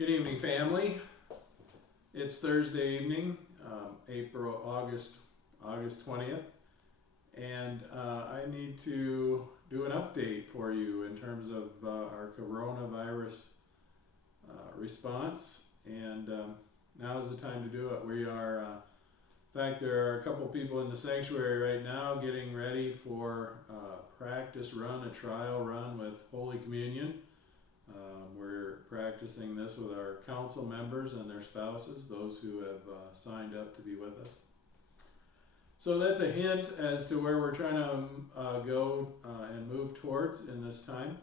Good evening, family. It's Thursday evening, August 20th, and I need to do an update for you in terms of our coronavirus response, and now is the time to do it. We are, in fact, there are a couple people in the sanctuary right now getting ready for a practice run, a trial run with Holy Communion. We're practicing this with our council members and their spouses, those who have signed up to be with us. So that's a hint as to where we're trying to go and move towards in this time.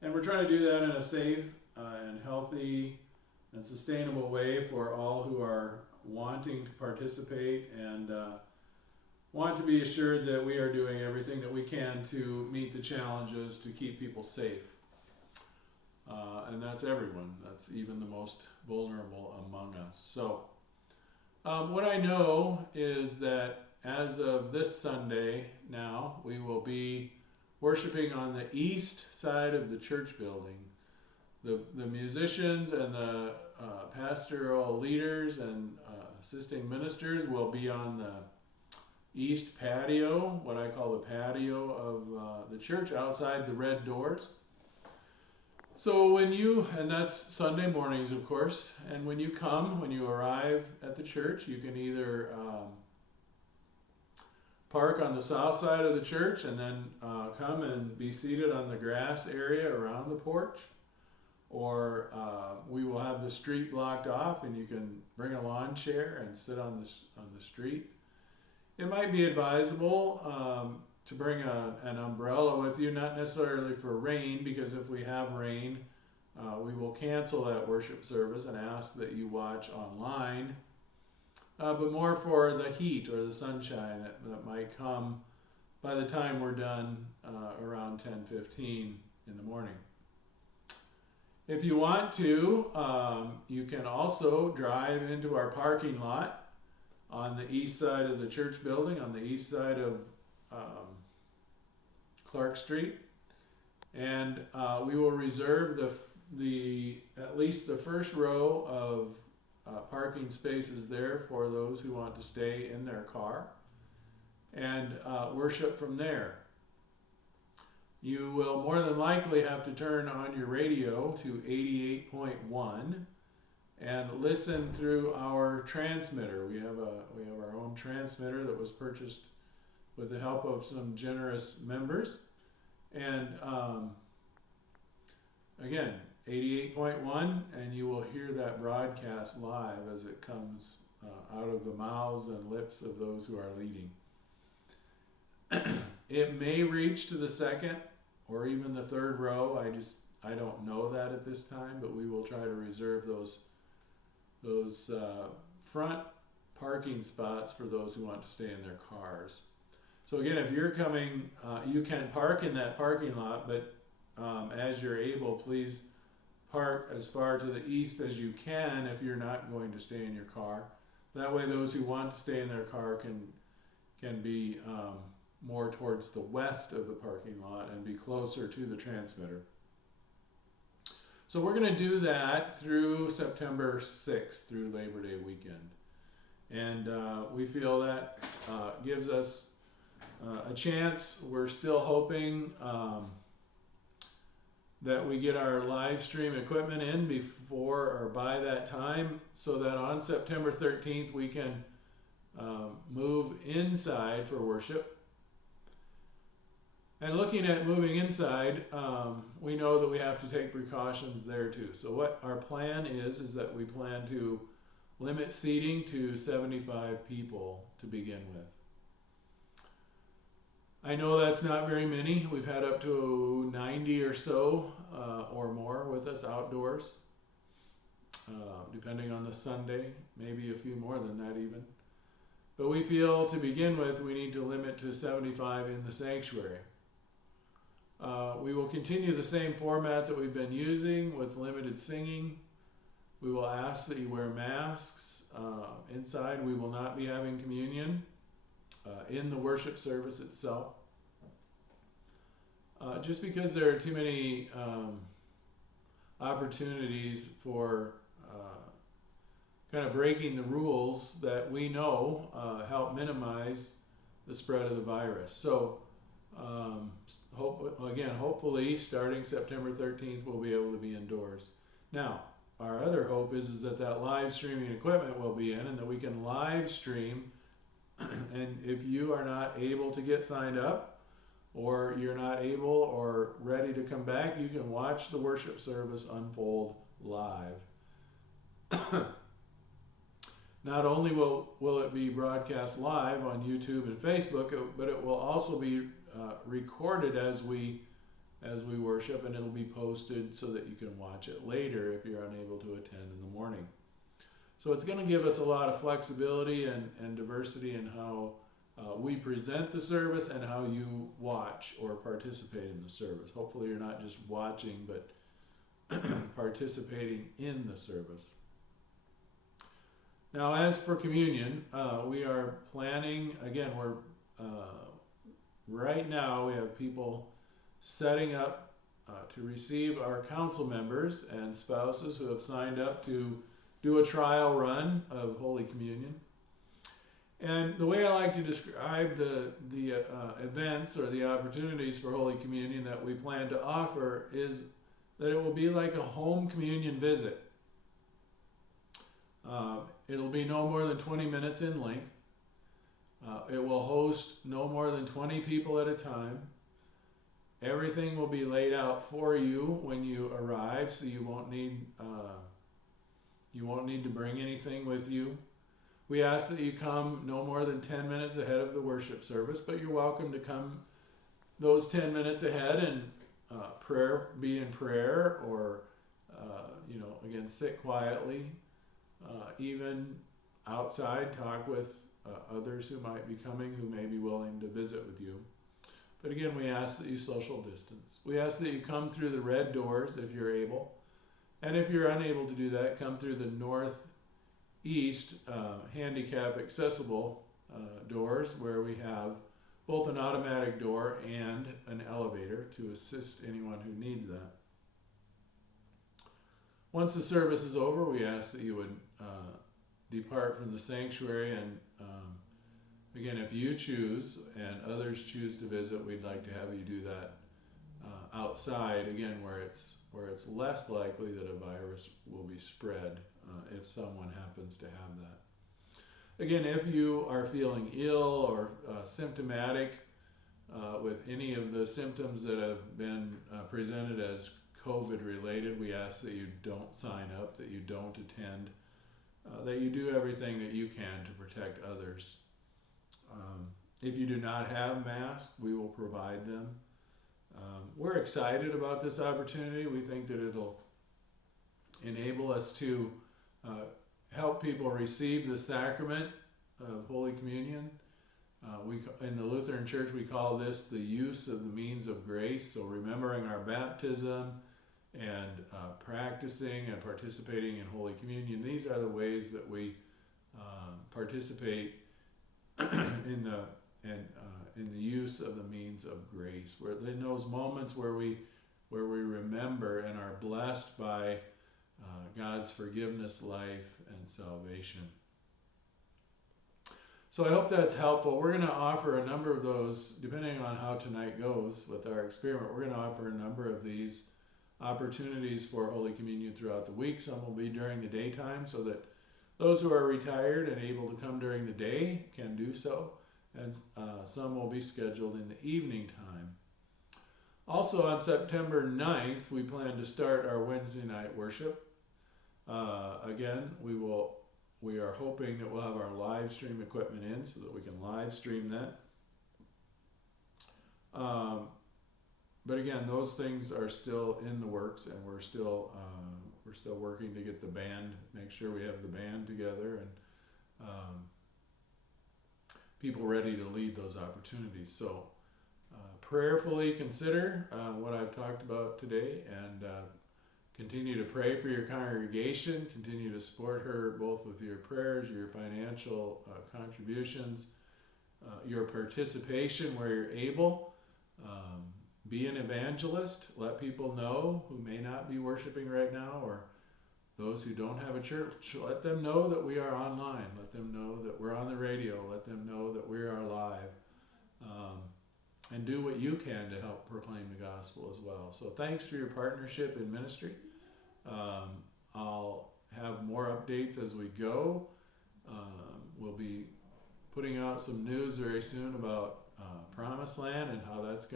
And we're trying to do that in a safe and healthy and sustainable way for all who are wanting to participate and want to be assured that we are doing everything that we can to meet the challenges to keep people safe. And that's everyone. That's even the most vulnerable among us. So, what I know is that as of this Sunday now, we will be worshiping on the east side of the church building. The musicians and the pastoral leaders and assisting ministers will be on the east patio, what I call the patio of the church outside the red doors. So and that's Sunday mornings, of course, and when you arrive at the church, you can either park on the south side of the church and then come and be seated on the grass area around the porch, or we will have the street blocked off and you can bring a lawn chair and sit on the street. It might be advisable to bring an umbrella with you, not necessarily for rain, because if we have rain, we will cancel that worship service and ask that you watch online, but more for the heat or the sunshine that might come by the time we're done around 10:15 in the morning. If you want to, you can also drive into our parking lot on the east side of the church building, on the east side of Clark Street, and we will reserve the at least the first row of parking spaces there for those who want to stay in their car and worship from there. You will more than likely have to turn on your radio to 88.1 and listen through our transmitter. We have our own transmitter that was purchased with the help of some generous members. And again, 88.1, and you will hear that broadcast live as it comes out of the mouths and lips of those who are leading. It may reach to the second or even the third row. I don't know that at this time, but we will try to reserve those front parking spots for those who want to stay in their cars. So again, if you're coming, you can park in that parking lot, but as you're able, please park as far to the east as you can if you're not going to stay in your car. That way those who want to stay in their car can be more towards the west of the parking lot and be closer to the transmitter. So we're going to do that through September 6th, through Labor Day weekend. And we feel that gives us a chance. We're still hoping that we get our live stream equipment in before or by that time, so that on September 13th we can move inside for worship. And looking at moving inside, we know that we have to take precautions there too. So what our plan is that we plan to limit seating to 75 people to begin with. I know that's not very many. We've had up to 90 or so or more with us outdoors, depending on the Sunday, maybe a few more than that even. But we feel to begin with we need to limit to 75 in the sanctuary. We will continue the same format that we've been using with limited singing. We will ask that you wear masks. Inside we will not be having communion in the worship service itself. Just because there are too many opportunities for kind of breaking the rules that we know help minimize the spread of the virus. So hopefully starting September 13th, we'll be able to be indoors. Now, our other hope is that live streaming equipment will be in and that we can live stream. And if you are not able to get signed up, or you're not able or ready to come back, you can watch the worship service unfold live. Not only will it be broadcast live on YouTube and Facebook, but it will also be recorded as we worship, and it'll be posted so that you can watch it later if you're unable to attend in the morning. So it's going to give us a lot of flexibility and diversity in how we present the service and how you watch or participate in the service. Hopefully you're not just watching, but participating in the service. Now, as for communion, we are planning, again, right now we have people setting up to receive our council members and spouses who have signed up to do a trial run of Holy Communion. And the way I like to describe the events or the opportunities for Holy Communion that we plan to offer is that it will be like a home communion visit. It'll be no more than 20 minutes in length. It will host no more than 20 people at a time. Everything will be laid out for you when you arrive, so you won't need to bring anything with you. We ask that you come no more than 10 minutes ahead of the worship service, but you're welcome to come those 10 minutes ahead and be in prayer, or again, sit quietly. Even outside, talk with others who might be coming, who may be willing to visit with you. But again, we ask that you social distance. We ask that you come through the red doors if you're able. And if you're unable to do that, come through the northeast handicap accessible doors, where we have both an automatic door and an elevator to assist anyone who needs that. Once the service is over, we ask that you would depart from the sanctuary, and again, if you choose and others choose to visit, we'd like to have you do that outside, again, where it's less likely that a virus will be spread if someone happens to have that. Again, if you are feeling ill or symptomatic with any of the symptoms that have been presented as COVID related, we ask that you don't sign up, that you don't attend, that you do everything that you can to protect others. If you do not have masks, we will provide them. We're excited about this opportunity. We think that it'll enable us to help people receive the sacrament of Holy Communion. In the Lutheran Church, we call this the use of the means of grace. So remembering our baptism and practicing and participating in Holy Communion, these are the ways that we participate in the use of the means of grace. Where in those moments where we remember and are blessed by God's forgiveness, life, and salvation. So I hope that's helpful. We're going to offer a number of those, depending on how tonight goes with our experiment. We're going to offer a number of these opportunities for Holy Communion throughout the week. Some will be during the daytime, so that those who are retired and able to come during the day can do so, and some will be scheduled in the evening time. Also on September 9th, we plan to start our Wednesday night worship. Again, we are hoping that we'll have our live stream equipment in so that we can live stream that. But again, those things are still in the works, and we're still working to get the band, make sure we have the band together, and people ready to lead those opportunities. So prayerfully consider what I've talked about today, and continue to pray for your congregation. Continue to support her both with your prayers, your financial contributions, your participation where you're able. be an evangelist. Let people know who may not be worshiping right now, or those who don't have a church. Let them know that we are online. Let them know that we're on the radio. Let them know that we are live. And do what you can to help proclaim the gospel as well. So thanks for your partnership in ministry. I'll have more updates as we go. We'll be putting out some news very soon about Promised Land and how that's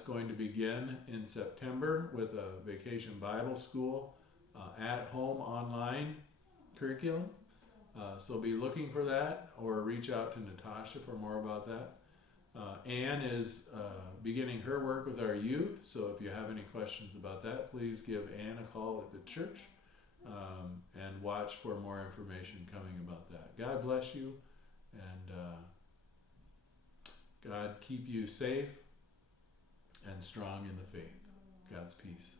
going to begin in September with a Vacation Bible School at home online curriculum. So be looking for that, or reach out to Natasha for more about that. Anne is beginning her work with our youth, so if you have any questions about that, please give Anne a call at the church, and watch for more information coming about that. God bless you, and God keep you safe and strong in the faith. God's peace.